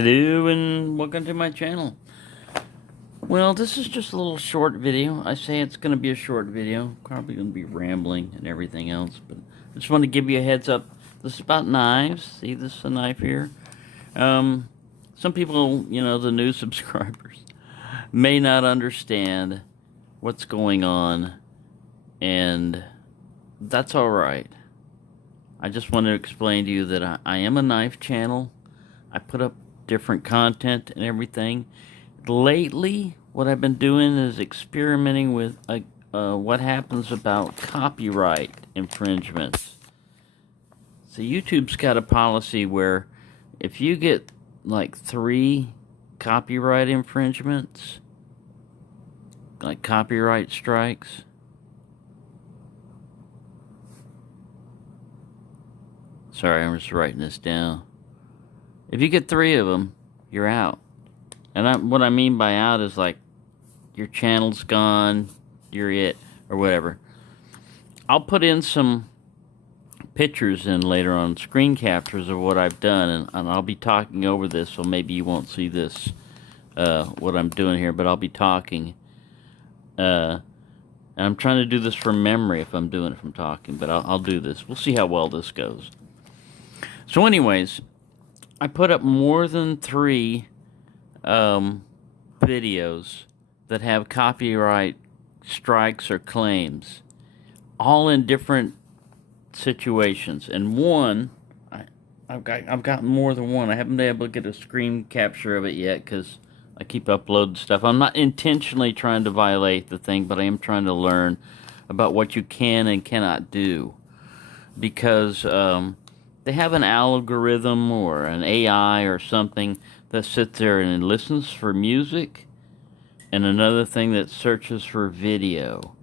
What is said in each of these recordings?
Hello and welcome to my channel. Well, this is just a little short video. I say it's going to be a short video. Probably going to be rambling and everything else, but I just want to give you a heads up. This is about knives. See, this is a knife here. Some people, the new subscribers, may not understand what's going on, and that's alright. I just want to explain to you that I am a knife channel. I put up different content and everything. Lately, what I've been doing is experimenting with what happens about copyright infringements. So YouTube's got a policy where if you get like 3 copyright infringements, like copyright strikes, sorry, I'm just writing this down. If you get 3 of them, you're out. And what I mean by out is like your channel's gone, you're it, or whatever. I'll put in some pictures in later on, screen captures of what I've done, and I'll be talking over this, so maybe you won't see this, what I'm doing here, but I'll be talking. And I'm trying to do this from memory if I'm doing it from talking, but I'll do this. We'll see how well this goes. So anyways, I put up more than 3 videos that have copyright strikes or claims, all in different situations. And one, I've got more than one. I haven't been able to get a screen capture of it yet because I keep uploading stuff. I'm not intentionally trying to violate the thing, but I am trying to learn about what you can and cannot do, because they have an algorithm or an AI or something that sits there and listens for music, and another thing that searches for video.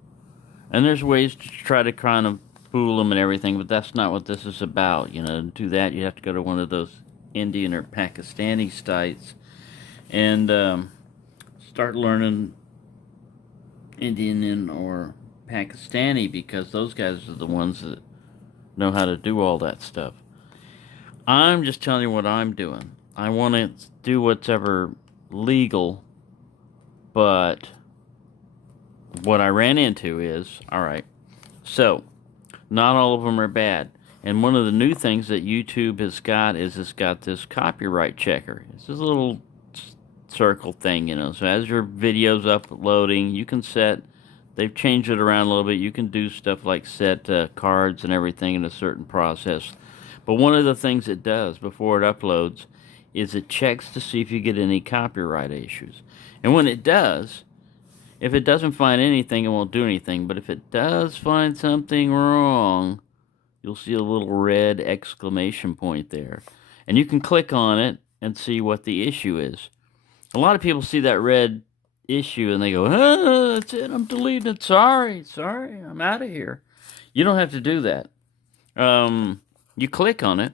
And there's ways to try to kind of fool them and everything, but that's not what this is about. To do that, you have to go to one of those Indian or Pakistani sites and start learning Indian or Pakistani, because those guys are the ones that know how to do all that stuff. I'm just telling you what I'm doing. I want to do what's ever legal, but what I ran into is, alright, so, not all of them are bad. And one of the new things that YouTube has got is it's got this copyright checker. It's this little circle thing, so as your video's uploading, you can set, they've changed it around a little bit, you can do stuff like set cards and everything in a certain process. But one of the things it does before it uploads is it checks to see if you get any copyright issues. And when it does, if it doesn't find anything, it won't do anything. But if it does find something wrong, you'll see a little red exclamation point there. And you can click on it and see what the issue is. A lot of people see that red issue and they go, that's it, I'm deleting it. Sorry, I'm out of here. You don't have to do that. You click on it,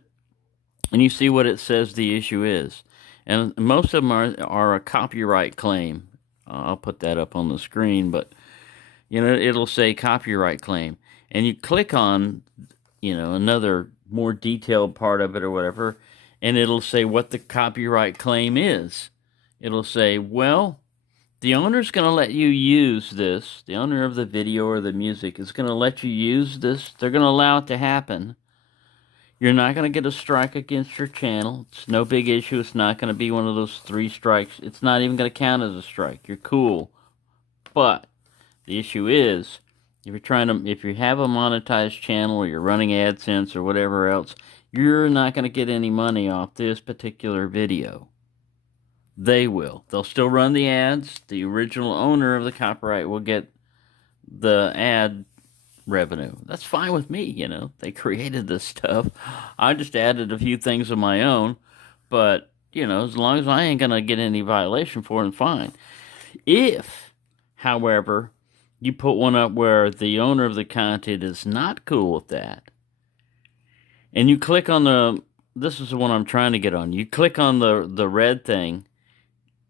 and you see what it says the issue is. And most of them are a copyright claim. I'll put that up on the screen, but, it'll say copyright claim. And you click on, another more detailed part of it or whatever, and it'll say what the copyright claim is. It'll say, well, the owner's going to let you use this. The owner of the video or the music is going to let you use this. They're going to allow it to happen. You're not going to get a strike against your channel. It's no big issue. It's not going to be one of those 3 strikes. It's not even going to count as a strike. You're cool. But the issue is, if you have a monetized channel or you're running AdSense or whatever else, you're not going to get any money off this particular video. They will. They'll still run the ads. The original owner of the copyright will get the ad revenue. That's fine with me, They created this stuff. I just added a few things of my own, but, as long as I ain't going to get any violation for it, fine. If, however, you put one up where the owner of the content is not cool with that, and you click on this is the one I'm trying to get on. You click on the red thing,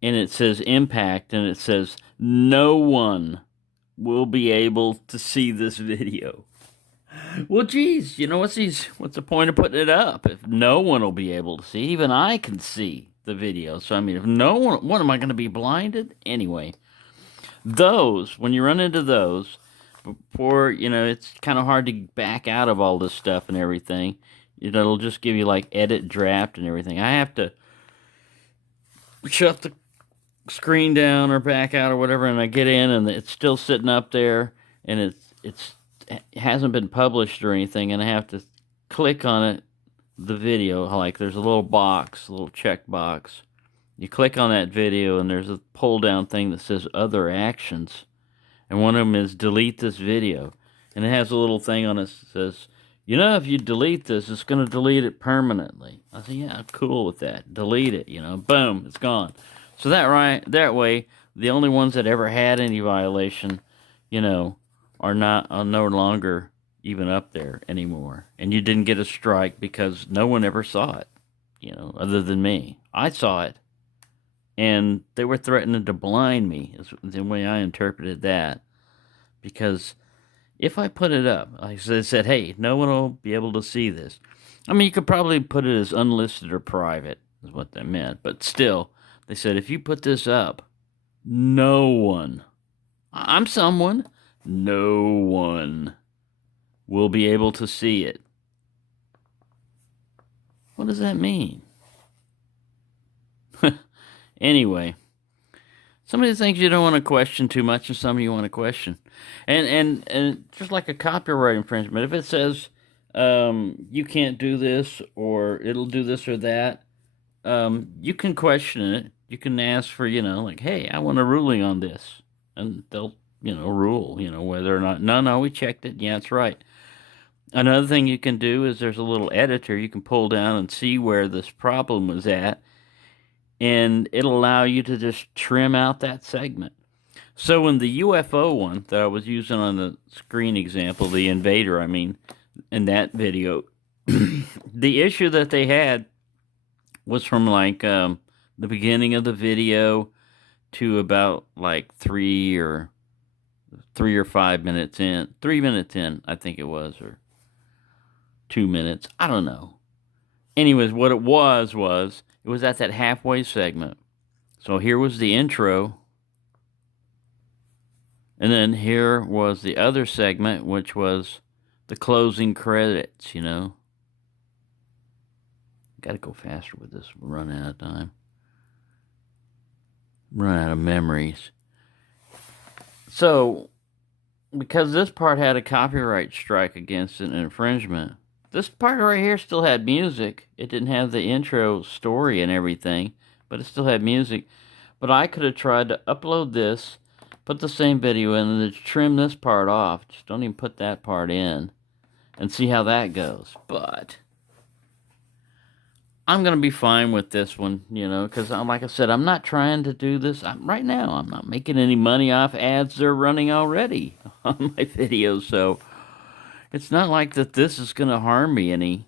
and it says impact, and it says no one will be able to see this video. Well, geez, what's the point of putting it up if no one will be able to see? Even I can see the video. So, I mean, if no one, what am I going to be blinded? Anyway, those, when you run into those, before, it's kind of hard to back out of all this stuff and everything. It'll just give you like edit draft and everything. I have to shut the screen down or back out or whatever, and I get in and it's still sitting up there and it hasn't been published or anything, and I have to click on it, the video, like there's a little box, a little check box. You click on that video and there's a pull down thing that says other actions, and one of them is delete this video, and it has a little thing on it that says, if you delete this, it's going to delete it permanently. I said, yeah, I'm cool with that. Delete it, boom, it's gone. So that way, the only ones that ever had any violation, are no longer even up there anymore. And you didn't get a strike because no one ever saw it, other than me. I saw it, and they were threatening to blind me, is the way I interpreted that. Because if I put it up, like I said, hey, no one will be able to see this. I mean, you could probably put it as unlisted or private, is what they meant. But still, they said, if you put this up, no one, I'm someone, no one will be able to see it. What does that mean? Anyway, some of the things you don't want to question too much, and some you want to question. And just like a copyright infringement, if it says you can't do this, or it'll do this or that, you can question it. You can ask for, like, hey, I want a ruling on this. And they'll, rule, whether or not, no, we checked it. Yeah, it's right. Another thing you can do is there's a little editor you can pull down and see where this problem was at. And it'll allow you to just trim out that segment. So in the UFO one that I was using on the screen example, the invader, in that video, the issue that they had was from like the beginning of the video to about like 3 or 5 minutes in. 3 minutes in, I think it was, or 2 minutes. I don't know. Anyways, what it was it was at that halfway segment. So here was the intro. And then here was the other segment, which was the closing credits, Got to go faster with this. We're running out of time. Run out of memories. So, because this part had a copyright strike against it, an infringement, this part right here still had music. It didn't have the intro story and everything, but it still had music. But I could have tried to upload this, put the same video in, and then trim this part off. Just don't even put that part in, and see how that goes. But I'm going to be fine with this one, because like I said, I'm not trying to do this. Right now, I'm not making any money off ads they're running already on my videos, so it's not like that this is going to harm me any,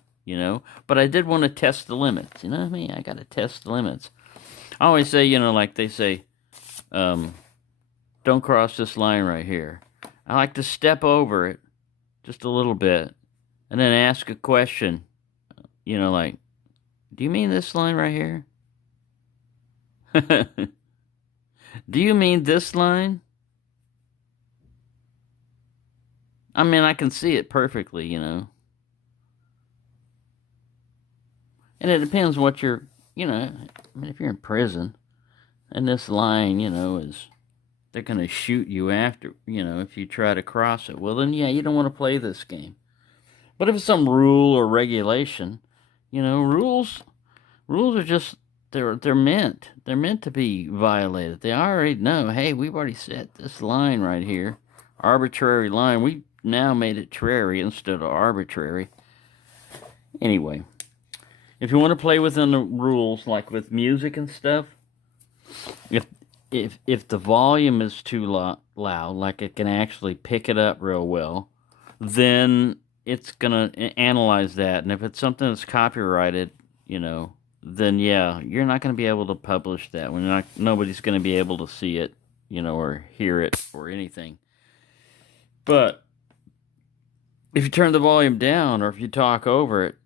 but I did want to test the limits. You know what I mean? I got to test the limits. I always say, like they say, don't cross this line right here. I like to step over it just a little bit and then ask a question, like, do you mean this line right here? Do you mean this line? I can see it perfectly, And it depends what you're, if you're in prison and this line, is, they're going to shoot you after, if you try to cross it. Well, then, yeah, you don't want to play this game. But if it's some rule or regulation, rules are just, they're meant to be violated. They already know, hey, we've already set this line right here, arbitrary line. We now made it trary instead of arbitrary. Anyway, if you want to play within the rules, like with music and stuff, if the volume is too loud, like it can actually pick it up real well, then it's gonna analyze that. And if it's something that's copyrighted, then yeah, you're not gonna be able to publish that. Nobody's gonna be able to see it, or hear it or anything. But if you turn the volume down or if you talk over it,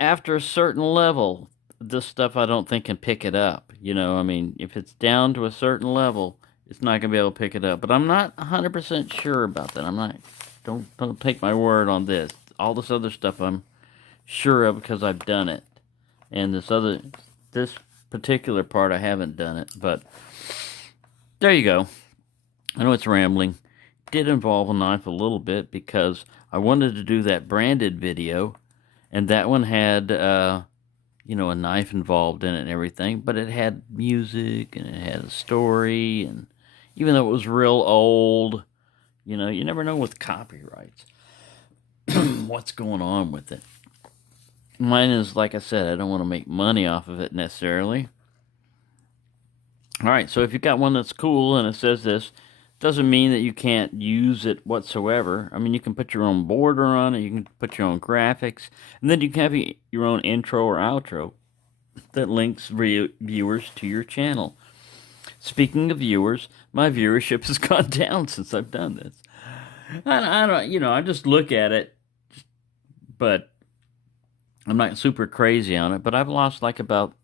after a certain level, this stuff I don't think can pick it up. You know, I mean, if it's down to a certain level, it's not going to be able to pick it up. But I'm not 100% sure about that. I'm not, don't take my word on this. All this other stuff I'm sure of because I've done it. And this particular part I haven't done it. But there you go. I know it's rambling. It did involve a knife a little bit because I wanted to do that branded video. And that one had, you know, a knife involved in it and everything. But it had music and it had a story. And even though it was real old, you know, you never know with copyrights what's going on with it. Mine is, like I said, I don't want to make money off of it necessarily. Alright, so if you've got one that's cool and it says this, doesn't mean that you can't use it whatsoever. I mean, you can put your own border on it, you can put your own graphics, and then you can have your own intro or outro that links viewers to your channel. Speaking of viewers, my viewership has gone down since I've done this. I don't, you know, I just look at it, but I'm not super crazy on it, but I've lost like about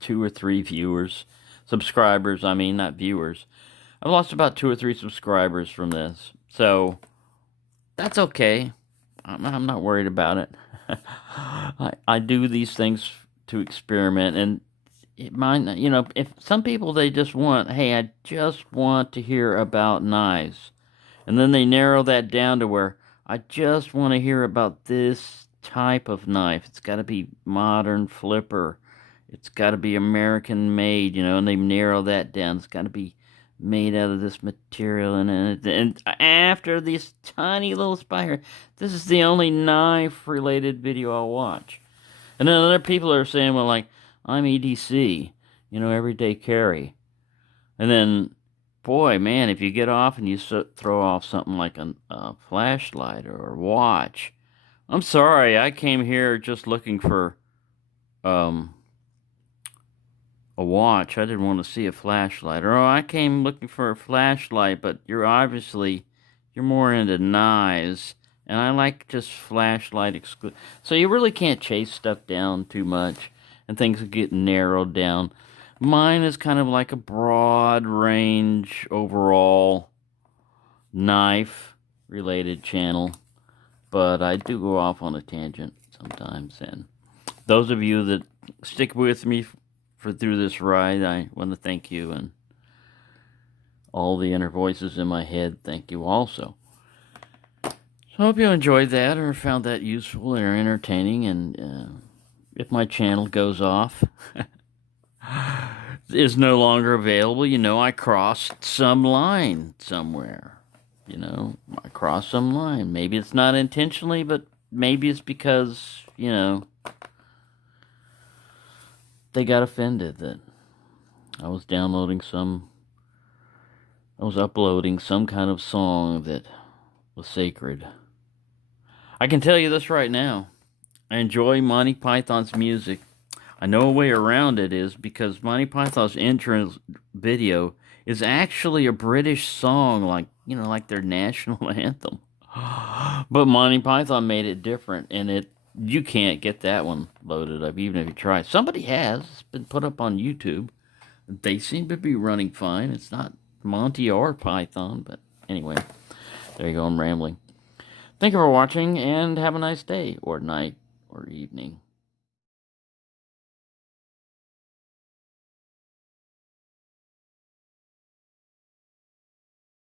2 or 3 subscribers, I mean, not viewers. I've lost about 2 or 3 subscribers from this, so that's okay. I'm not worried about it. I do these things to experiment, and it might, you know, if some people, they just want, hey, I just want to hear about knives, and then they narrow that down to where I just want to hear about this type of knife. It's got to be modern flipper. It's got to be American made, you know, and they narrow that down. It's got to be made out of this material, and after this tiny little spider, this is the only knife related video I'll watch. And then other people are saying, well, like, I'm EDC, you know, everyday carry. And then, boy, man, if you get off and you throw off something like a flashlight or a watch, I'm sorry, I came here just looking for a watch. I didn't want to see a flashlight. Or I came looking for a flashlight, but you're more into knives, and I like just flashlight exclusive. So you really can't chase stuff down too much, and things get narrowed down. Mine is kind of like a broad range overall knife related channel, but I do go off on a tangent sometimes. And those of you that stick with me through this ride, I want to thank you, and all the inner voices in my head, thank you also. So I hope you enjoyed that or found that useful or entertaining. And if my channel goes off, is no longer available, you know, I crossed some line somewhere. You know, I crossed some line. Maybe it's not intentionally, but maybe it's because, you know, they got offended that I was uploading some kind of song that was sacred. I can tell you this right now. I enjoy Monty Python's music. I know a way around it is because Monty Python's entrance video is actually a British song, like, you know, like their national anthem. But Monty Python made it different, and you can't get that one loaded up, even if you try. Somebody has. It's been put up on YouTube. They seem to be running fine. It's not Monty or Python, but anyway, there you go. I'm rambling. Thank you for watching, and have a nice day, or night, or evening.